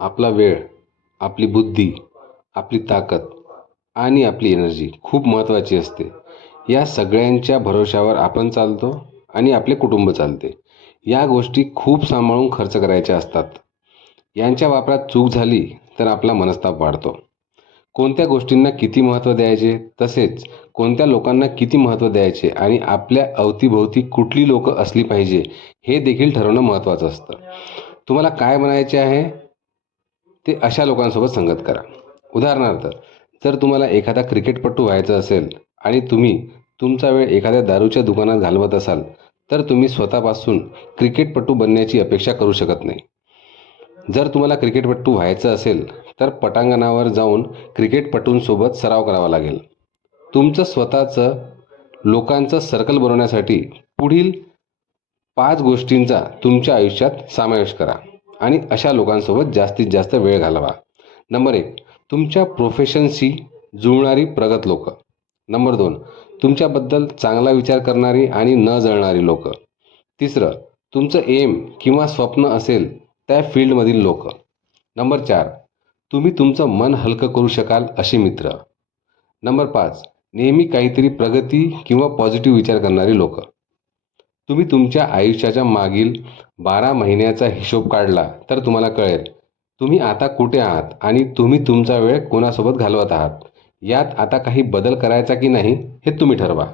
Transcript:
आपला वेळ, आपली बुद्धी, आपली ताकद आणि आपली एनर्जी खूप महत्त्वाची असते. या सगळ्यांच्या भरवशावर आपण चालतो आणि आपले कुटुंब चालते. या गोष्टी खूप सांभाळून खर्च करायच्या असतात. यांच्या वापरात चूक झाली तर आपला मनस्ताप वाढतो. कोणत्या गोष्टींना किती महत्त्व द्यायचे, तसेच कोणत्या लोकांना किती महत्त्व द्यायचे आणि आपल्या अवतीभोवती कुठली लोकं असली पाहिजे हे देखील ठरवणं महत्त्वाचं असतं. तुम्हाला काय बनायचे आहे ते अशा लोकांसोबत संगत करा. उदाहरणार्थ, जर तुम्हाला एखादा क्रिकेटपटू व्हायचं असेल आणि तुम्ही तुमचा वेळ एखाद्या दारूच्या दुकानात घालवत असाल, तर तुम्ही स्वतःपासून क्रिकेटपटू बनण्याची अपेक्षा करू शकत नाही. जर तुम्हाला क्रिकेटपटू व्हायचं असेल तर पटांगणावर जाऊन क्रिकेटपटूंसोबत सराव करावा लागेल. तुमचं स्वतःचं लोकांचं सर्कल बनवण्यासाठी पुढील 5 गोष्टींचा तुमच्या आयुष्यात समावेश करा आणि अशा लोकांसोबत जास्तीत जास्त वेळ घालवा. नंबर 1, तुमच्या प्रोफेशनशी जुळणारी प्रगत लोकं. नंबर 2, तुमच्याबद्दल चांगला विचार करणारी आणि न जळणारी लोकं. तिसरं, तुमचं एम किंवा स्वप्न असेल त्या फील्डमधील लोकं. नंबर 4, तुम्ही तुमचं मन हलकं करू शकाल असे मित्र. नंबर 5, नेहमी काहीतरी प्रगती किंवा पॉझिटिव्ह विचार करणारी लोकं. तुम्ही तुमच्या आयुष्याच्या मागील 12 महिन्याचा हिशोब काढला तर तुम्हाला कळेल तुम्ही आता कुठे आहात आणि तुम्ही तुमचा वेळ कोणासोबत घालवत आहात. यात आता काही बदल करायचा की नाही हे तुम्ही ठरवा.